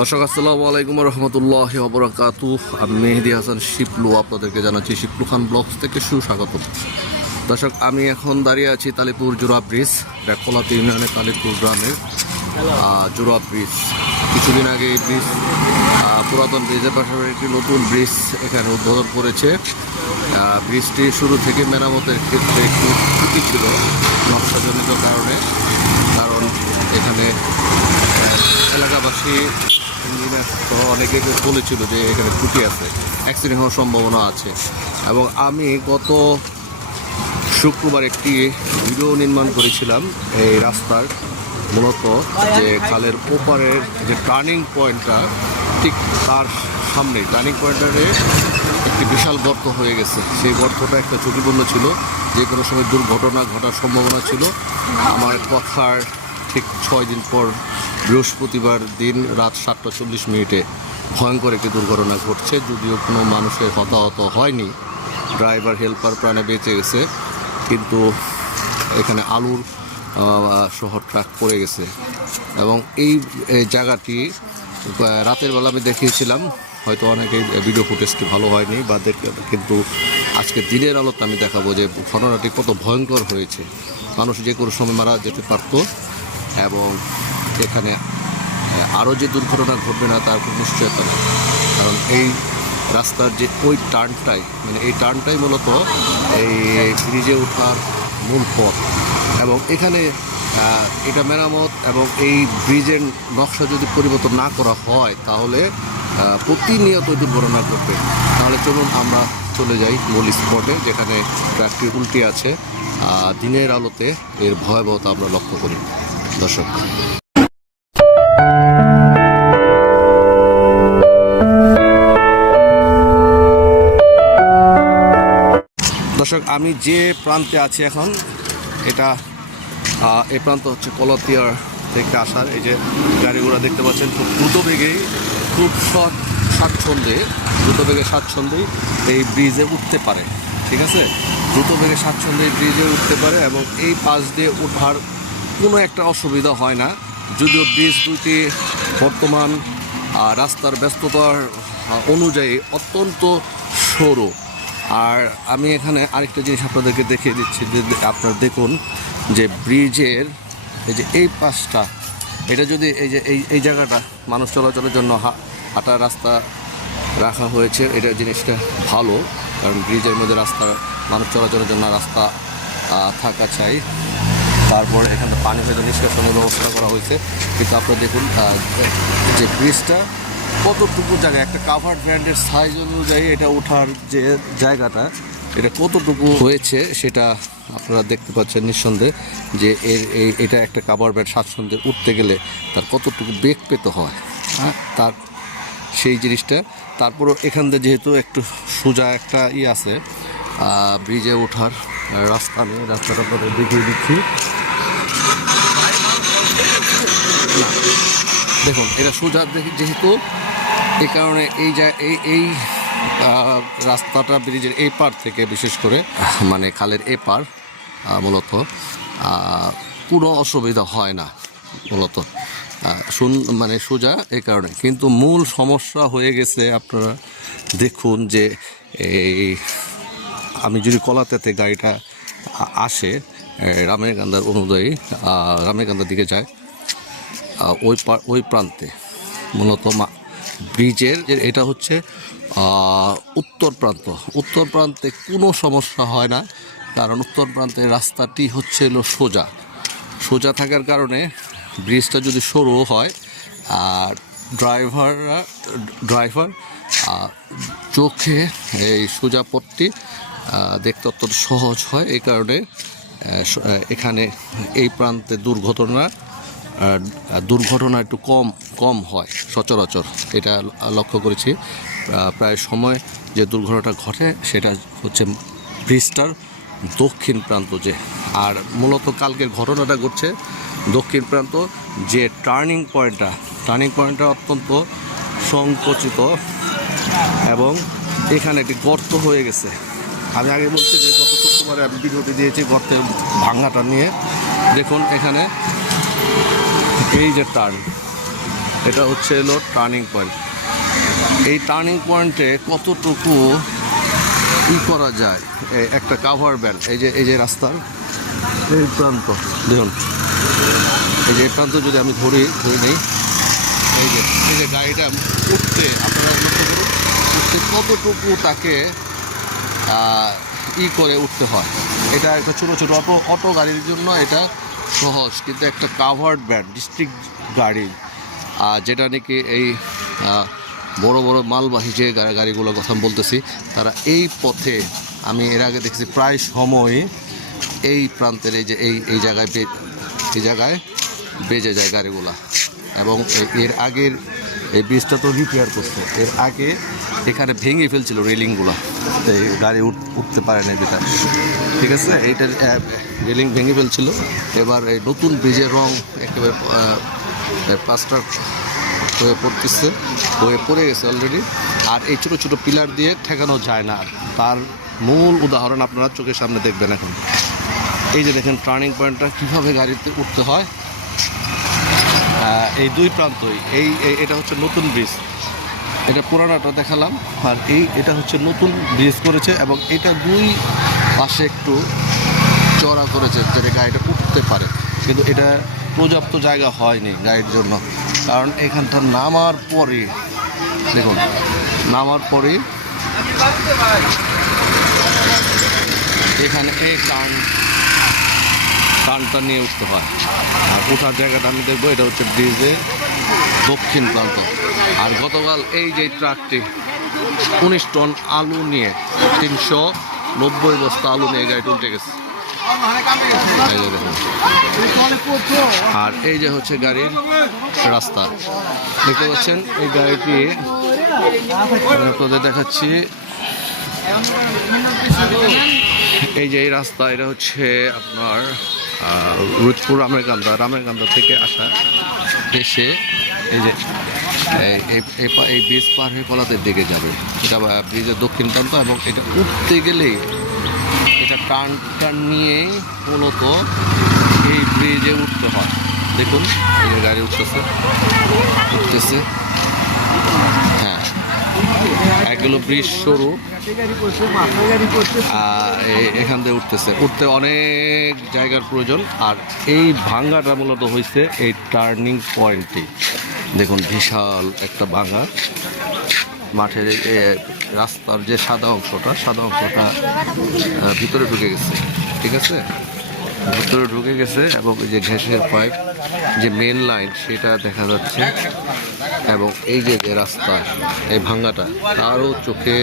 দর্শক আসসালামু আলাইকুম রহমতুল্লাহ ওবরাকাতু। আমি মেহেদি হাসান শিপলু আপনাদেরকে জানাচ্ছি শিপলু খান ব্লগস থেকে সুস্বাগত। দর্শক, আমি এখন দাঁড়িয়ে আছি তালিপুর জোড়া ব্রিজ, কলাতি ইউনিয়নের তালিপুর গ্রামের জোড়া ব্রিজ। কিছুদিন আগে এই ব্রিজ পুরাতন ব্রিজের পাশাপাশি একটি নতুন ব্রিজ এখানে উদ্বোধন করেছে। ব্রিজটি শুরু থেকে মেরামতের ক্ষেত্রে একটু ত্রুটি ছিল নকশাজনিত কারণে, কারণ এখানে এলাকাবাসী অনেকে বলেছিল যে এখানে ত্রুটি আছে, অ্যাক্সিডেন্ট হওয়ার সম্ভাবনা আছে। এবং আমি গত শুক্রবার একটি ভিডিও নির্মাণ করেছিলাম এই রাস্তার, মূলত যে খালের ওপারের যে টার্নিং পয়েন্টটা, ঠিক তার সামনে টার্নিং পয়েন্টারে একটি বিশাল গর্ত হয়ে গেছে। সেই গর্তটা একটা ঝুঁকিপূর্ণ ছিল, যে কোনো সময় দুর্ঘটনা ঘটার সম্ভাবনা ছিল। আমার কথার ঠিক 6 দিন পর বৃহস্পতিবার দিন রাত 7:40 ভয়ঙ্কর একটি দুর্ঘটনা ঘটছে। যদিও কোনো মানুষের হতাহত হয়নি, ড্রাইভার হেল্পার প্রাণে বেঁচে গেছে, কিন্তু এখানে আলুর সহ ট্রাক পড়ে গেছে। এবং এই জায়গাটি রাতের বেলা আমি দেখিয়েছিলাম, হয়তো অনেকেই ভিডিও ফুটেজটি ভালো হয়নি বা কিন্তু আজকে দিনের আলোতে আমি দেখাবো যে ঘটনাটি কত ভয়ঙ্কর হয়েছে। মানুষ যে কোনো সময় মারা যেতে পারত, এবং এখানে আরও যে দুর্ঘটনা ঘটবে না তার কোনো নিশ্চয়তা নেই। কারণ এই রাস্তার যে ওই টার্নটাই, মানে এই টার্নটাই মূলত এই ব্রিজে ওঠার মূল পথ। এবং এখানে এটা মেরামত এবং এই ব্রিজের নকশা যদি পরিবর্তন না করা হয় তাহলে প্রতিনিয়ত দুর্ঘটনা ঘটবে। তাহলে চলুন আমরা চলে যাই মূল স্পটে, যেখানে ট্রাকটি উল্টে আছে। দিনের আলোতে এর ভয়াবহতা আমরা লক্ষ্য করি। দর্শক, আমি যে প্রান্তে আছি এখন, এটা এই প্রান্ত হচ্ছে কলাতিয়ার থেকে আসার। এই যে গাড়িগুলো দেখতে পাচ্ছেন, খুব দ্রুত বেগেই, খুব স্বাচ্ছন্দ্যেই এই ব্রিজে উঠতে পারে। ঠিক আছে, দ্রুত বেগে স্বাচ্ছন্দ্যে এই ব্রিজে উঠতে পারে এবং এই পাশ দিয়ে ওঠার কোনো একটা অসুবিধা হয় না। যদিও ব্রিজ দুইটি বর্তমান রাস্তার ব্যস্ততার অনুযায়ী অত্যন্ত সরু। আর আমি এখানে আরেকটা জিনিস আপনাদেরকে দেখিয়ে দিচ্ছি, যে আপনারা দেখুন যে ব্রিজের এই যে এই পাশটা, এটা যদি এই জায়গাটা মানুষ চলাচলের জন্য হাঁটার রাস্তা রাখা হয়েছে, এটা জিনিসটা ভালো। কারণ ব্রিজের মধ্যে রাস্তা, মানুষ চলাচলের জন্য রাস্তা থাকা চাই। তারপরে এখানে পানি হয়তো নিষ্কাশনের ব্যবস্থা করা হয়েছে। কিন্তু আপনারা দেখুন যে ব্রিজটা কতটুকু জায়গা, একটা কাভার্ড ভ্যানের সাইজ অনুযায়ী এটা ওঠার যে জায়গাটা, এটা কতটুকু হয়েছে সেটা আপনারা দেখতে পাচ্ছেন নিঃসন্দেহে, যে এটা একটা কাভার্ড ভ্যান স্বাচ্ছন্দ্যে উঠতে গেলে তার কতটুকু বেগ পেতে হয়, তার সেই জিনিসটা। তারপরও এখান থেকে যেহেতু একটু সোজা একটা আছে ব্রিজে ওঠার রাস্তা, নেই, রাস্তাটা আপনাদের দেখিয়ে দিচ্ছি। দেখুন, এটা সোজা যেহেতু, এই কারণে এই রাস্তাটা ব্রিজের এই পার থেকে, বিশেষ করে মানে খালের এ পার, মূলত কোনো অসুবিধা হয় না মূলত, মানে সোজা এই কারণে। কিন্তু মূল সমস্যা হয়ে গেছে, আপনারা দেখুন যে এই আমি যদি কলাতেতে গাড়িটা আসে রামেরকান্দার অনুযায়ী, রামেরকান্দার দিকে যায়, ওই প্রান্তে মূলত ব্রিজের এটা হচ্ছে উত্তর প্রান্তে কোনো সমস্যা হয় না। কারণ উত্তর প্রান্তের রাস্তাটি হচ্ছে সোজা থাকার কারণে ব্রিজটা যদি সরু হয়, আর ড্রাইভার চোখে এই সোজা পথটি দেখতে অত্যন্ত সহজ হয়। এই কারণে এখানে এই প্রান্তে দুর্ঘটনা একটু কম হয় সচরাচর। এটা লক্ষ্য করেছি প্রায় সময় যে দুর্ঘটনাটা ঘটে সেটা হচ্ছে ব্রিজটার দক্ষিণ প্রান্ত যে। আর মূলত কালকের ঘটনাটা ঘটছে দক্ষিণ প্রান্ত, যে টার্নিং পয়েন্টটা অত্যন্ত সংকুচিত এবং এখানে একটি গর্ত হয়ে গেছে। আমি আগে বলছি যে গত শুক্রবারে আমি ভিডিওটি দিয়েছি গর্তের ভাঙাটা নিয়ে। দেখুন এখানে এই যে টার্ন, এটা হচ্ছে হলো টার্নিং পয়েন্ট। এই টার্নিং পয়েন্টে কতটুকু করা যায়, একটা কাভার ভ্যান, এই যে রাস্তার এই প্রান্ত দেখুন, এই প্রান্ত যদি আমি ধরে নিই, এই যে গাড়িটা উঠতে, আপনারা লক্ষ্য করুন উঠতে কতটুকু তাকে করে উঠতে হয়। এটা একটা ছোটো ছোটো অটো গাড়ির জন্য এটা সহজ, কিন্তু একটা কাভার্ড ভ্যান ডিস্ট্রিক্ট গাড়ি, যেটা নাকি এই বড় বড় মালবাহী যে গাড়িগুলোর কথা বলতেছি, তারা এই পথে আমি এর আগে দেখছি প্রায় সময় এই প্রান্তের এই জায়গায় বেজে যায় গাড়িগুলা। এবং এর আগের এই ব্রিজটা তো রিপেয়ার করছে, এর আগে এখানে ভেঙে ফেলছিল রেলিংগুলো, এই গাড়ি উঠতে পারে না ভিতরে, ঠিক আছে। এইটার রেলিং ভেঙে ফেলছিল, এবার এই নতুন ব্রিজের রং একেবারে প্লাস্টার হয়ে পড়ে গেছে অলরেডি। আর এই ছোটো ছোটো পিলার দিয়ে ঠেকানো যায় না। তার মূল উদাহরণ আপনারা চোখের সামনে দেখবেন এখন। এই যে দেখেন টার্নিং পয়েন্টটা কীভাবে গাড়িতে উঠতে হয়, এই দুই প্রান্তই। এটা হচ্ছে নতুন ব্রিজ, এটা পুরানাটা দেখালাম, আর এটা হচ্ছে নতুন ব্রিজ করেছে, এবং এটা দুই পাশে একটু চড়া করেছে যাতে গাড়িটা উঠতে পারে, কিন্তু এটা পর্যাপ্ত জায়গা হয়নি গাড়ির জন্য। কারণ এখানটা নামার পরে দেখুন, এখানে এই টার্নটা নিয়ে উঠতে হয়। আর ওঠার জায়গাটা আমি দেখবো, এটা হচ্ছে ব্রিজের দক্ষিণ প্রান্ত। আর গতকাল এই যে ট্রাকটি 19 টন আলু নিয়ে, 390 বস্তা আলু নিয়ে গাড়িটা উল্টে গেছে। আর এই যে হচ্ছে গাড়ির রাস্তা দেখতে পাচ্ছেন, এই গাড়িটি আপনাদের দেখাচ্ছি। এই যে এই রাস্তা, এটা হচ্ছে আপনার রুদপুর রামেরকান্দা থেকে আসা, এসে এই যে এই ব্রিজ পার হয়ে কলাতের দিকে যাবে। এটা ব্রিজের দক্ষিণ প্রান্ত, এবং এটা উঠতে গেলেই এটা টার্ন নিয়েই মূলত এই ব্রিজে উঠতে হয়। দেখুন এই যে গাড়ি উঠতেছে, হ্যাঁ, একগুলো ব্রিজ সরু, এখান থেকে উঠতে অনেক জায়গার প্রয়োজন। আর এই ভাঙ্গাটা মূলত হয়েছে এই টার্নিং পয়েন্টে। দেখুন বিশাল একটা ভাঙ্গা, মাঠের রাস্তার যে সাদা অংশটা ভিতরে ঢুকে গেছে, ঠিক আছে, ভিতরে ঢুকে গেছে, এবং এই যে ঘ্যাসের পাইপ যে মেন লাইন সেটা দেখা যাচ্ছে। এবং এই যে রাস্তা, এই ভাঙ্গাটা কারো চোখে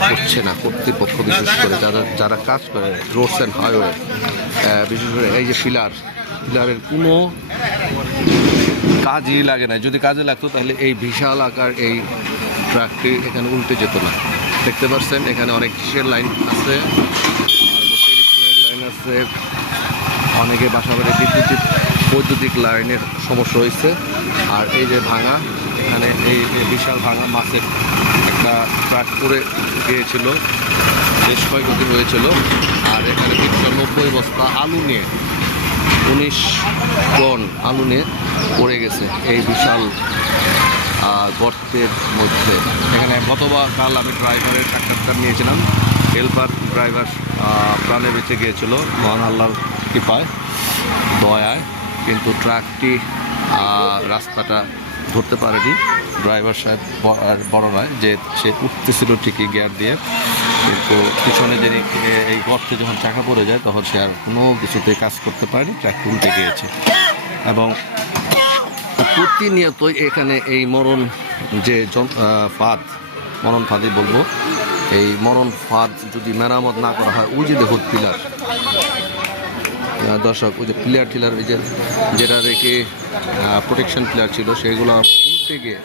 পড়ছে না, কর্তৃপক্ষ বিশেষ করে যারা কাজ করে রোডস অ্যান্ড হাইওয়ে, বিশেষ করে এই যে পিলারের কোনো কাজই লাগে না। যদি কাজে লাগতো তাহলে এই বিশাল আকার এই ট্রাকটি এখানে উল্টে যেত না। দেখতে পাচ্ছেন এখানে অনেক কিসের লাইন আছে, লাইন আছে, অনেকে বাসাবাড়ি বৈদ্যুতিক লাইনের সমস্যা হয়েছে। আর এই যে ভাঙা, এখানে এই বিশাল ভাঙা মাছের একটা ট্রাক করে গিয়েছিল, বেশ ক্ষয়ক্ষতি হয়েছিল। আর এখানে 390 বস্তা আলু নিয়ে, 19 টন আলু নিয়ে পড়ে গেছে এই বিশাল গর্তের মধ্যে। এখানে কাল আমি ড্রাইভারের সাক্ষাৎকার নিয়েছিলাম, হেল্পার ড্রাইভার প্রাণে বেঁচে গিয়েছিল মহান আল্লাহর কৃপায়, দয়ায়, কিন্তু ট্রাকটি রাস্তাটা ধরতে পারেনি। ড্রাইভার সাহেব বড় নয়, যে সে উঠতেছিল ঠিকই গিয়ার দিয়ে, কিন্তু পিছনে যিনি এই গর্তে যখন চাকা পড়ে যায় তখন সে আর কোনো কিছুতেই কাজ করতে পারেনি, ট্রাক উল্টে গিয়েছে। এবং প্রতিনিয়তই এখানে এই মরণ ফাঁদই বলবো, এই মরণ ফাঁদ যদি মেরামত না করা হয়, ওই যে দেখুন পিলার, দর্শক, ওই যে টিলার ওই যে যেটা রেখে প্রোটেকশন পিলার ছিল সেগুলো উল্টে গিয়ে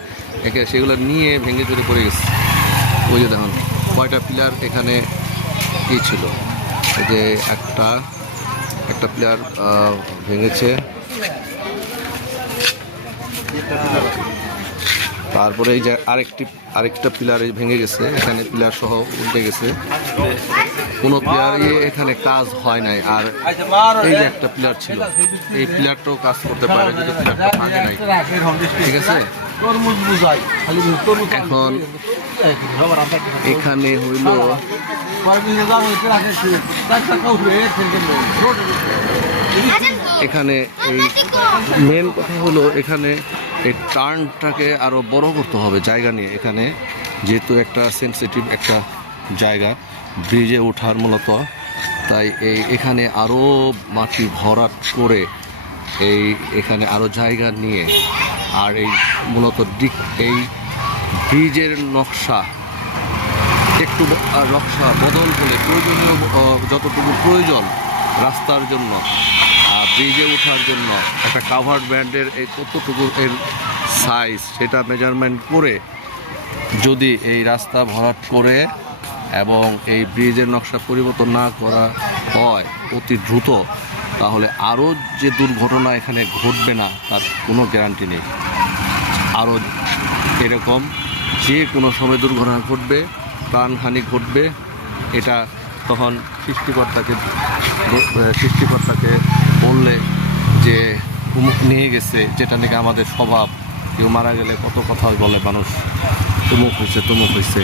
সেগুলো নিয়ে ভেঙে চুরে পড়ে গেছে। ওই যে দেখুন কয়টা পিলার এখানে কি ছিল, এই যে একটা পিলার ভেঙেছে, তারপরে এই যে আরেকটা পিলার ভেঙে গেছে, এখানে পিলার সহ উল্টে গেছে, কোনো পিলারই এখানে কাজ হয় নাই। আর এই যে একটা পিলার ছিল, এই পিলারটাও কাজ করতে পারে যদি পিলারটা ভাঙে নাই, ঠিক আছে। এখন এখানে হইল এখানে এই মেন কথা হলো এখানে এই টার্নটাকে আরো বড় করতে হবে জায়গা নিয়ে। এখানে যেহেতু একটা সেন্সিটিভ একটা জায়গা ব্রিজে ওঠার মূলত, তাই এখানে আরো মাটি ভরাট করে এখানে আরো জায়গা নিয়ে আর এই মূলত এই ব্রিজের নকশা একটু নকশা বদল করে প্রয়োজনীয় যতটুকু প্রয়োজন রাস্তার জন্য, ব্রিজে ওঠার জন্য একটা কাভার্ড ব্যান্ডের এই কতটুকু এর সাইজ সেটা মেজারমেন্ট করে যদি এই রাস্তা ভরাট করে এবং এই ব্রিজের নকশা পরিবর্তন না করা হয় অতি দ্রুত, তাহলে আরও যে দুর্ঘটনা এখানে ঘটবে না তার কোনো গ্যারান্টি নেই। আরও এরকম যে কোনো সময় দুর্ঘটনা ঘটবে, প্রাণহানি ঘটবে, এটা তখন সৃষ্টিকর্তাকে বললে যে উমুক নিয়ে গেছে, যেটা নাকি আমাদের স্বভাব। কেউ মারা গেলে কত কথা বলে মানুষ, তুমুক হয়েছে তুমুক হয়েছে,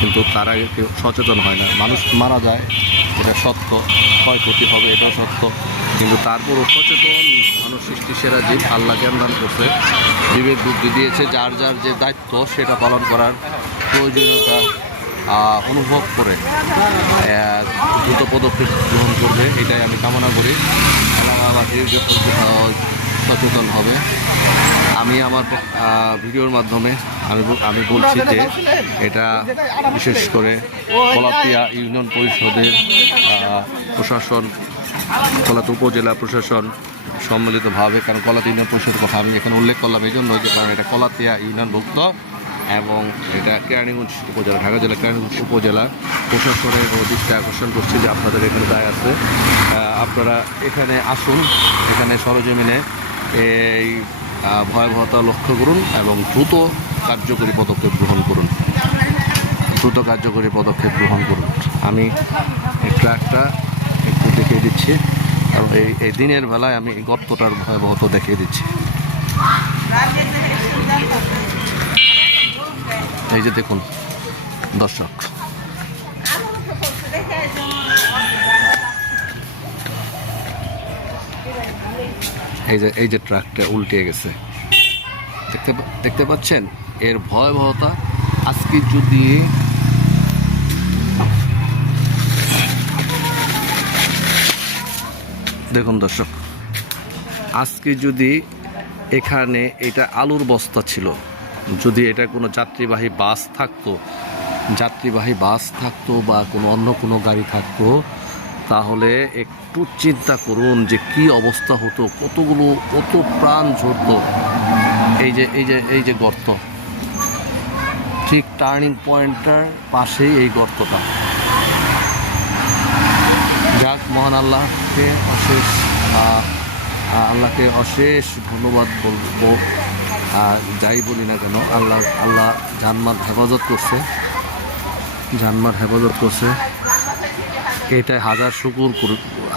কিন্তু তার আগে কেউ সচেতন হয় না। মানুষ মারা যায়, এটা সত্য, ক্ষয়ক্ষতি হবে, এটা সত্য, কিন্তু তারপরও সচেতন মানুষ সৃষ্টি সেরা জীব, আল্লাহ জ্ঞান দান করছে, বিবেক বুদ্ধি দিয়েছে, যার যার যে দায়িত্ব সেটা পালন করার প্রয়োজনীয়তা অনুভব করে দ্রুত পদক্ষেপ গ্রহণ করবে, এটাই আমি কামনা করি। এলাকাবাসী সচেতন হবে। আমি আমার ভিডিওর মাধ্যমে আমি বলছি যে এটা বিশেষ করে কলাতিয়া ইউনিয়ন পরিষদের প্রশাসন, কলাতা উপজেলা প্রশাসন সম্মিলিতভাবে, কারণ কলাতিয়া ইউনিয়ন পরিষদের কথা আমি এখানে উল্লেখ করলাম এই জন্য যে কারণ এটা কলাতিয়া ইউনিয়নভুক্ত এবং এটা কেরানীগঞ্জ উপজেলা, ঢাকা জেলা কেরানীগঞ্জ উপজেলা প্রশাসনের দৃষ্টি আকর্ষণ করছি যে আপনাদের এখানে দায় আছে, আপনারা এখানে আসুন, এখানে সরজমিনে এই ভয়াবহতা লক্ষ্য করুন এবং দ্রুত কার্যকরী পদক্ষেপ গ্রহণ করুন। আমি একটা একটু দেখিয়ে দিচ্ছি, এবং এই দিনের বেলায় আমি এই গর্তটার ভয়াবহতা দেখিয়ে দিচ্ছি। এই যে দেখুন দর্শক, এই যে ট্রাকটা উল্টে গেছে, দেখতে পাচ্ছেন এর ভয়াবহতা। আজকে যদি দেখুন দর্শক, আজকে যদি এখানে এটা আলুর বস্তা ছিল, যদি এটা কোনো যাত্রীবাহী বাস থাকতো বা অন্য কোনো গাড়ি থাকতো, তাহলে একটু চিন্তা করুন যে কি অবস্থা হতো, কত প্রাণ ঝরতো। এই যে গর্ত, ঠিক টার্নিং পয়েন্টটার পাশেই এই গর্তটা। যাক, মহান আল্লাহকে অশেষ ধন্যবাদ বলবো। যাই বলি না কেন, আল্লাহ জানমাল হেফাজত করছে, এটাই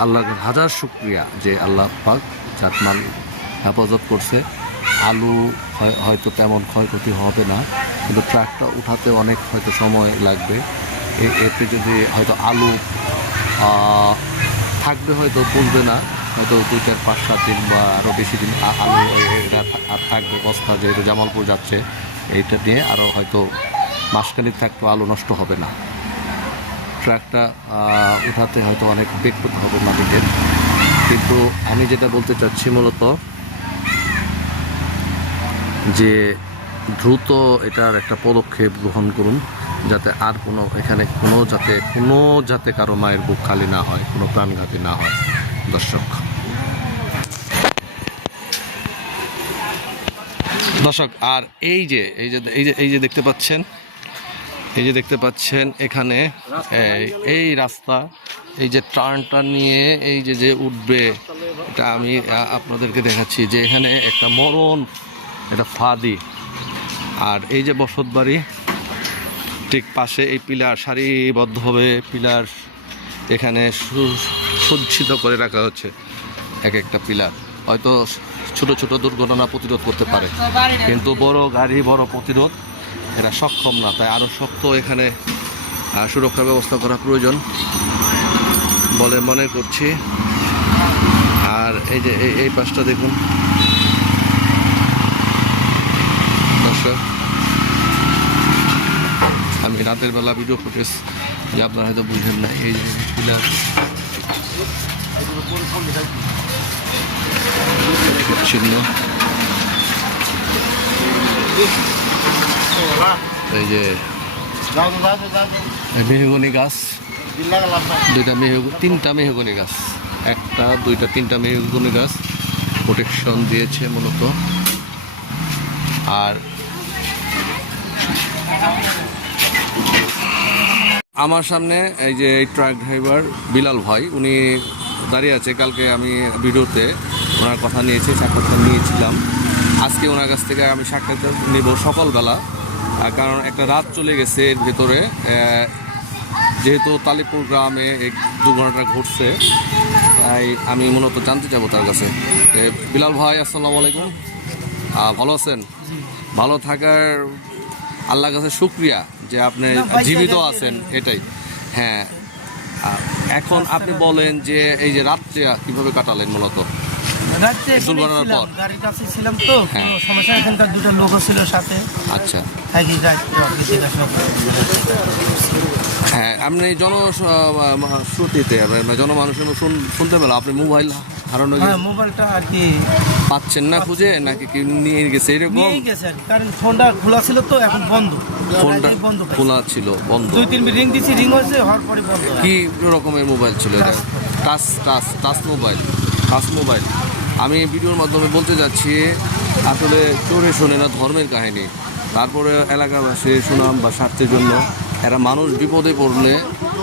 আল্লাহকে হাজার শুকরিয়া যে আল্লাহ পাক জানমাল হেফাজত করছে। আলু হয়তো তেমন ক্ষয়ক্ষতি হবে না, কিন্তু ট্রাকটা উঠাতে অনেক হয়তো সময় লাগবে। এতে যদি হয়তো আলু থাকবে, হয়তো তুলবে না, হয়তো 2, 4, 5, 7 দিন বা আরও বেশি দিন আলু এটা থাকবে বস্তা, যেহেতু জামালপুর যাচ্ছে, এইটা নিয়ে আরও হয়তো মাসখানেক থাকতো, আলু নষ্ট হবে না। ট্রাকটা উঠাতে হয়তো অনেক বেগ করতে হবে মালিকের, কিন্তু আমি যেটা বলতে চাচ্ছি মূলত যে দ্রুত এটার একটা পদক্ষেপ গ্রহণ করুন, যাতে আর এখানে যাতে কারো মায়ের বুক খালি না হয়, কোনো প্রাণঘাতী না হয়। দর্শক আর এই যে দেখতে পাচ্ছেন এখানে এই রাস্তা, এই যে টার্নটা নিয়ে এই যে উঠবে, এটা আমি আপনাদেরকে দেখাচ্ছি যে এখানে একটা মরণ, এটা ফাঁদি, আর এই যে বসত বাড়ি, ঠিক পাশে এই পিলার সারিবদ্ধভাবে পিলার এখানে সজ্জিত করে রাখা হচ্ছে। এক একটা পিলার হয়তো ছোট ছোট দুর্ঘটনা প্রতিরোধ করতে পারে, কিন্তু বড় গাড়ি বড় প্রতিরোধ এরা সক্ষম না, তাই আরও শক্ত এখানে সুরক্ষা ব্যবস্থা করা প্রয়োজন বলে মনে করছি। আর এই যে এই পাশটা দেখুন দর্শক, আমি রাতের বেলা ভিডিও ফুটেজ যে আপনারা হয়তো বুঝেন না। এই যে পিলার চিহ্ন, এই যে মেহগনি গাছ, তিনটা মেহগনি গাছ, একটা দুইটা তিনটা মেহগনি গাছ প্রোটেকশন দিয়েছে মূলত। আর আমার সামনে এই যে ট্রাক ড্রাইভার বিলাল ভাই, উনি দাঁড়িয়ে আছে। কালকে আমি ভিডিওতে ওনার কথা নিয়েছি, সাক্ষাৎকার নিয়েছিলাম। আজকে ওনার কাছ থেকে আমি সাক্ষাৎকার নেব সকালবেলা, কারণ একটা রাত চলে গেছে এর ভেতরে। যেহেতু তালিপুর গ্রামে এই দুর্ঘটনাটা ঘটছে, তাই আমি মূলত জানতে যাবো তার কাছে। বিলাল ভাই, আসসালামু আলাইকুম, ভালো আছেন? ভালো থাকার আল্লাহর কাছে শুকরিয়া যে আপনি জীবিত আছেন, এটাই। হ্যাঁ, এখন আপনি বলেন যে এই যে রাত্রে কিভাবে কাটালেন মূলত দুর্ঘটনার পর? গাড়ির কাছে ছিলাম তো, সমস্যা এখানকার দুটো লোক ছিল সাথে। আচ্ছা, হ্যাঁ, আপনি জনশ্রুতিতে জনমানুষের শুনতে পেলাম আপনি মোবাইল হারানো, মোবাইলটা আর কি পাচ্ছেন না খুঁজে, নাকি কি নিয়ে গেছে এরকম? কারণ ফোনটা খোলা ছিল তো, এখন বন্ধ। ফোনটা খোলা ছিল, বন্ধ। 2-3 রিং দিছি, রিং হয়েছে, হওয়ার পরে বন্ধ। কি রকমের মোবাইল ছিল এটা? Touch mobile. আমি ভিডিওর মাধ্যমে বলতে যাচ্ছি, আসলে চোরে শোনে না ধর্মের কাহিনী। তারপরে এলাকাবাসীর সুনাম বা স্বার্থের জন্য এরা মানুষ বিপদে পড়লে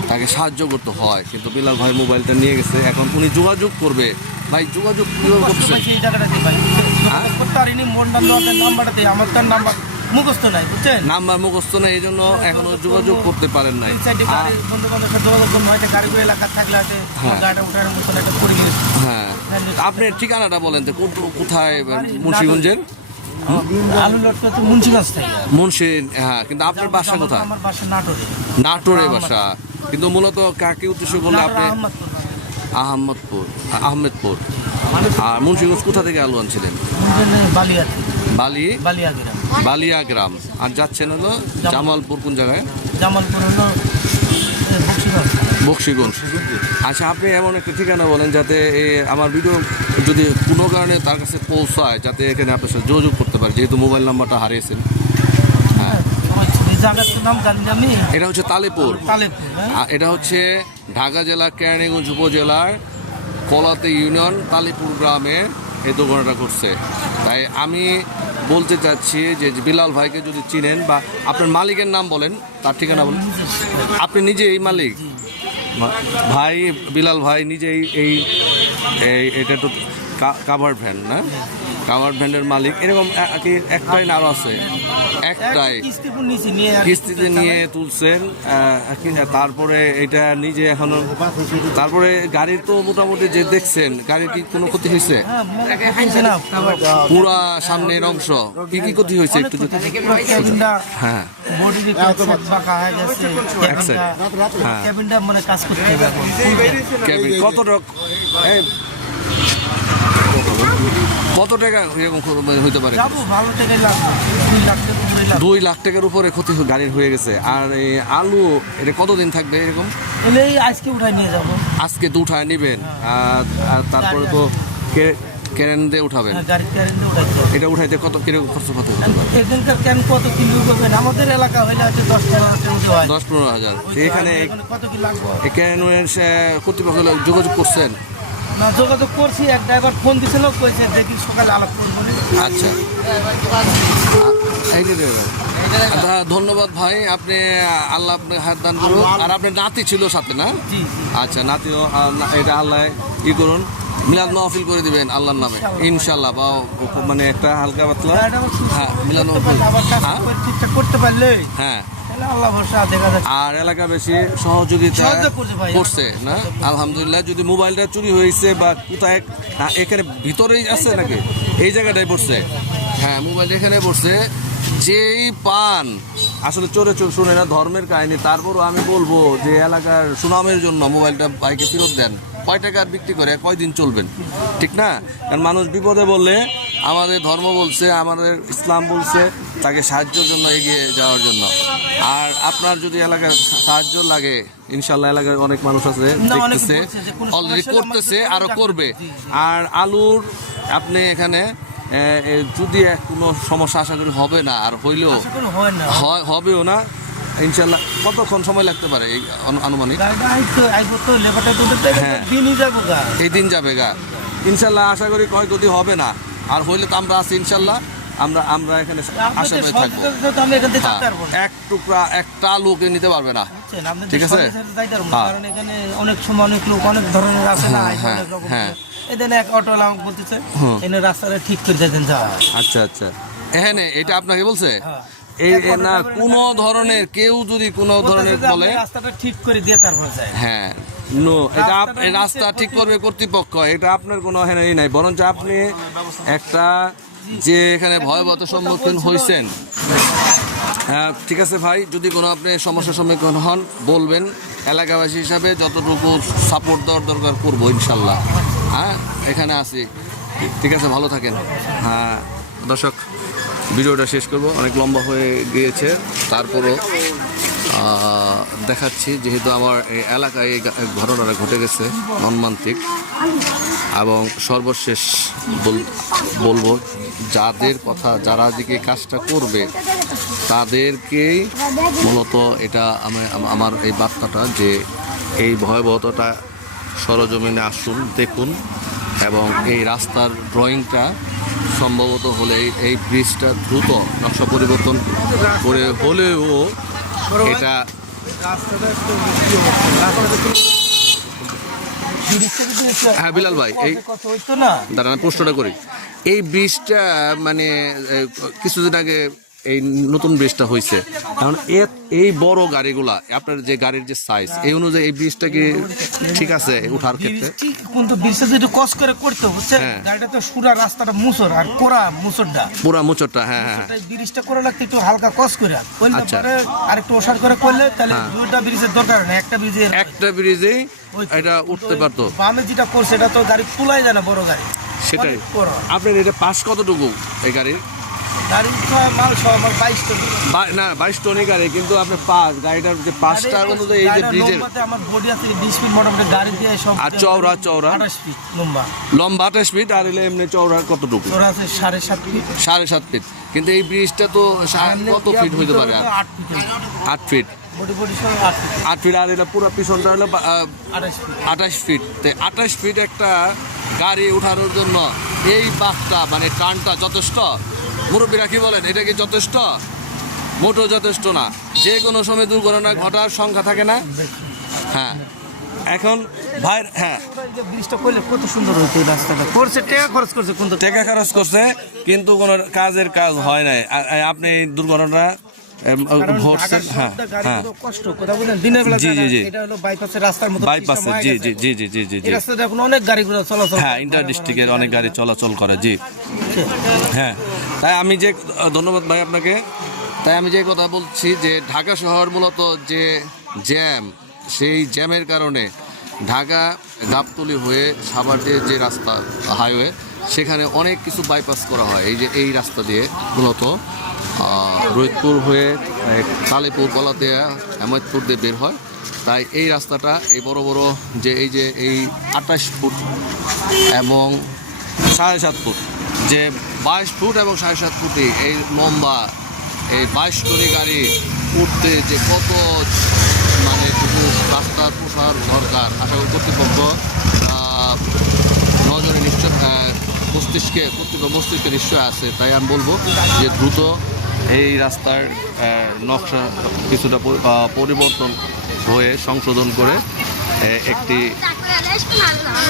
তাকে সাহায্য করতে হয়। কিন্তু বিলাল ভাই মোবাইলটা নিয়ে গেছে, এখন উনি যোগাযোগ করবে। ভাই যোগাযোগ কীভাবে করছেন? নাম্বার মুখস্থ নাই, এই জন্য এখনো যোগাযোগ করতে পারেন নাই। হ্যাঁ, আপনার ঠিকানাটা বলেন তো, কোথায়? মুন্সিগঞ্জের মুন্সি। হ্যাঁ, কিন্তু আপনার বাসা কোথায়? নাটোরে বাসা, কিন্তু মূলত কাকে উদ্দেশ্য করলে আপনি? আহমেদপুর। আর মুন্সিগঞ্জ কোথা থেকে আলু আনছিলেন? বালিয়া গ্রাম। আর যাচ্ছেন হলো জামালপুর। কোন জায়গায়? জামালপুর হলো বক্সিগঞ্জ। আচ্ছা, আপনি এমন একটা ঠিকানা বলেন যাতে আমার ভিডিও যদি কোনো কারণে তার কাছে পৌঁছায়, যাতে এখানে আপনার সাথে যোগাযোগ করতে পারে, যেহেতু মোবাইল নাম্বারটা হারিয়েছেন। হ্যাঁ, এটা হচ্ছে তালিপুর। এটা হচ্ছে ঢাকা জেলা কেরানীগঞ্জ উপজেলার কলাতে ইউনিয়ন তালিপুর গ্রামে এই দুর্ঘটনাটা ঘটছে। তাই আমি বলতে চাচ্ছি যে বিলাল ভাইকে যদি চিনেন, বা আপনার মালিকের নাম বলেন, তার ঠিকানা বলেন। আপনি নিজেই মালিক? ভাই বিলাল ভাই নিজেই এটা তো কাভার্ড ভ্যান, না? কাভার্ড ভ্যানের মালিক। এরকম একটাই না আরও আছে? একটাই কিস্তিতে নিয়ে তুলছেন। তারপরে এটা নিজে এখনো, তারপরে গাড়ির তো মোটামুটি যে দেখছেন, গাড়ির কি কোনো ক্ষতি হয়েছে? পুরা সামনের অংশ কি কি ক্ষতি হয়েছে একটু? হ্যাঁ, কত টাকা এরকম হইতে পারে? 2 লাখ টাকার উপরে ক্ষতি গাড়ির হয়ে গেছে। আর এই আলু এটা কতদিন থাকবে এরকম? আজকে উঠায় নিয়ে যাবো। আজকে তো উঠায় নেবেন, আর তারপরে তো ক্যারেন দিয়ে উঠাবেন। এটা উঠাইতে কত কিরকম খরচ কত? এখানকার ক্যান কত কিলো করবেন? আমাদের এলাকা হলে আছে 10-15 হাজার। এখানে ক্যারেনের কর্তৃপক্ষ যোগাযোগ করছেন? না, যোগাযোগ করছি, এক ড্রাইভার ফোন দিছিল, কইছে দেখি সকালে আলাপ করবো। আচ্ছা, ধন্যবাদ ভাই, আপনি আল্লাহ আপনাকে হাত দান করুন। আর আপনার নাতি ছিল সাথে, না? জি। আচ্ছা, নাতিও এটা আল্লাহ করুন। মিলাদ মাহফিল করে দিবেন আল্লাহর নামে ইনশাল্লাহ, বা মানে একটা হালকা পাতলা হ্যাঁ মিলাদ মাহফিল হ্যাঁ ঠিকঠাক করতে পারলে হ্যাঁ। তাহলে আল্লাহ ভরসা দেখা যাচ্ছে। আর এলাকা বেশি সহযোগিতা সাহায্য করছে ভাই। করছে না আলহামদুলিল্লাহ। যদি মোবাইলটা চুরি হয়েছে বা কোথায় এখানে ভিতরেই আছে নাকি এই জায়গাটায় পড়ছে, হ্যাঁ মোবাইল এখানে পড়ছে, যেই পান আসলে চোরে চোর শুনে না ধর্মের কাহিনী, তারপরও আমি বলবো যে এলাকার সুনামের জন্য মোবাইলটা বাইকে ফেরত দেন। কয় টাকার বিক্রি করে কয়দিন চলবেন, ঠিক না? কারণ মানুষ বিপদে বললে আমাদের ধর্ম বলছে, আমাদের ইসলাম বলছে তাকে সাহায্যের জন্য এগিয়ে যাওয়ার জন্য। আর আপনার যদি এলাকার সাহায্য লাগে ইনশাল্লাহ এলাকার অনেক মানুষ আছে দেখতেছে, অলরেডি করতেছে, আরও করবে। আর আলুর আপনি এখানে যদি কোনো সমস্যা আশা করি হবে না, আর হইলেও হবেও না ইনশাল্লাহ। কতক্ষণ সময় লাগতে পারে এই আনুমানিক? হ্যাঁ এই দিন যাবে গা ইনশাল্লাহ। আশা করি ক্ষয়ক্ষতি হবে না, আর হইলে তো আমরা আছি ইনশাল্লাহ। আমরা এখানে আশাবাদী থাকবো। এক টুকরা একটা লোকে নিতে পারবে না, ঠিক আছে? অনেক সময় অনেক লোক অনেক ধরনের আছে না, হ্যাঁ এক অটো বলতেছে রাস্তাটা ঠিক করে দেন। আচ্ছা আচ্ছা, হ্যাঁ এটা আপনাকে বলছে এই না কোনো ধরনের কেউ যদি কোনো ধরনের বলে রাস্তাটা ঠিক করে দিয়ে তারপর যায়, হ্যাঁ নো এটা রাস্তা ঠিক করবে কর্তৃপক্ষ, এটা আপনার কোনো হ্যাঁ নাই। বরঞ্চ আপনি একটা যে এখানে ভয়াবহতার সম্মুখীন হয়েছেন, হ্যাঁ ঠিক আছে ভাই, যদি কোনো আপনি সমস্যার সম্মুখীন হন বলবেন, এলাকাবাসী হিসাবে যতটুকু সাপোর্ট দেওয়ার দরকার করবো ইনশাল্লাহ। হ্যাঁ এখানে আছি, ঠিক আছে, ভালো থাকেন। হ্যাঁ দর্শক ভিডিওটা শেষ করব, অনেক লম্বা হয়ে গিয়েছে, তারপরও দেখাচ্ছি যেহেতু আমার এই এলাকায় এই ঘটনাটা ঘটে গেছে মর্মান্তিক। এবং সর্বশেষ বলবো যাদের কথা, যারা দিকে কাজটা করবে তাদেরকেই মূলত এটা আমার এই বার্তাটা যে এই ভয়াবহতাটা সরজমিনে আসুন, দেখুন, এবং এই রাস্তার ড্রয়িংটা সম্ভবত হলে এই ব্রিজটা দ্রুত নকশা পরিবর্তন করে হলেও এটা হ্যাঁ বিলাল ভাই এই দাঁড়ান প্রশ্নটা করি, এই ব্রিজটা মানে কিছুদিন আগে এই নতুন ব্রিজটা হয়েছে, কারণ এই বড় গাড়িগুলা আপনার যে গাড়ির যে সাইজ এই অনুযায়ী এই ব্রিজটা কি ঠিক আছে উঠার ক্ষেত্রে? কিন্তু ব্রিজটা যদি কস করে করতে হচ্ছে গাড়িটা তো পুরা রাস্তাটা মুসর আর পুরা মুসরটা হ্যাঁ হ্যাঁ ব্রিজটা করে লাগতে একটু হালকা কস করে করলে পরে আরেকটু ওষার করে করলে তাহলে দুইটা ব্রিজের দরকার নেই, একটা ব্রিজেই এটা উঠতে পারতো। বামে যেটা করছে এটা তো গাড়ি তুলাই যায় না, বড় গাড়ি সেটাই। আপনার এটা পাস কতটুকু এই গাড়ির? না 22 টনই গাড়ি, কিন্তু আপনার পাস গাড়িটার যে পাঁচটা অনুযায়ী এই যে ব্রিজের আমার বডি আছে 20 ফিট মোটামুটি গাড়ি দিয়ে সব, আর চওড়া 28 ফিট লম্বা 28 ফিট, আর এমনি চওড়া কতটুকু? চওড়া আছে 7.5 ফিট। 7.5 ফিট, কিন্তু এই ব্রিজটা তো কত ফিট হইতে পারে? 8 ফিট। 8 ফিট, আর এটা পুরো পিছনটা হলো 28 ফিট। 28 ফিট একটা গাড়ি উঠানোর জন্য এই বাসটা মানে টানটা যথেষ্ট? মুরব্বীরা কি বলেন, এটা কি যথেষ্ট? মোটেও যথেষ্ট না। যে কোনো সময় দুর্ঘটনা ঘটার সংখ্যা থাকে না। হ্যাঁ এখন ভাই হ্যাঁ ব্রিজটা করলে কত সুন্দর হতো, এই রাস্তাটা করছে, টাকা খরচ করছে, কিন্তু টাকা খরচ করছে কিন্তু কোনো কাজের কাজ হয় নাই। আপনি এই দুর্ঘটনা অনেক গাড়ি চলাচল করে। জি হ্যাঁ, তাই আমি যে ধন্যবাদ ভাই আপনাকে। তাই আমি যে কথা বলছি যে ঢাকা শহর মূলত যে জ্যাম, সেই জ্যামের কারণে ঢাকা গাবতলী হয়ে সাভারের যে রাস্তা হাইওয়ে সেখানে অনেক কিছু বাইপাস করা হয়। এই যে এই রাস্তা দিয়ে মূলত রোহিতপুর হয়ে কালীপুর, গলাতিয়া, হেমায়তপুর দিয়ে বের হয়। তাই এই রাস্তাটা এই বড় বড় যে এই 28 ফুট এবং 7.5 ফুট, যে 22 ফুট এবং 7.5 ফুটে এই লম্বা এই 22 টনি গাড়ি উঠতে যে কত মানে রাস্তার প্রসার দরকার, আশা করি কর্তৃপক্ষ নজরে নিশ্চয় মস্তিষ্কে নিশ্চয় আছে। তাই আমি বলবো যে দ্রুত এই রাস্তার নকশা কিছুটা পরিবর্তন হয়ে সংশোধন করে একটি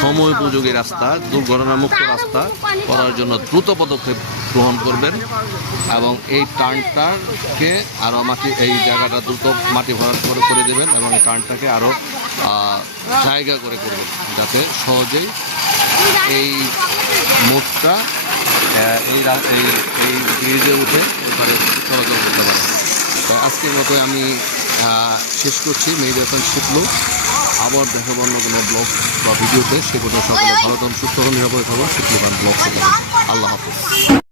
সময়োপযোগী রাস্তা, দুর্ঘটনামুক্ত রাস্তা করার জন্য দ্রুত পদক্ষেপ গ্রহণ করবেন এবং এই টার্নটাকে আরও এই জায়গাটা দ্রুত মাটি ভরাট করে দেবেন এবং এই টার্নটাকে আরও জায়গা করে করবেন যাতে সহজেই এই মোড়টা এই ব্রিজে উঠে এবারে চলাচল করতে পারে। তো আজকের মতো আমি শেষ করছি। মেহেদী হাসান শিপলু। আবার দেখাবো অন্য কোনো ব্লগ বা ভিডিওতে। সে কথা সকলে ভালো থাকুন, সুস্থ হন, নিরাপদে থাকুন। শিপলু খান ব্লগ থেকে। আল্লাহ হাফেজ।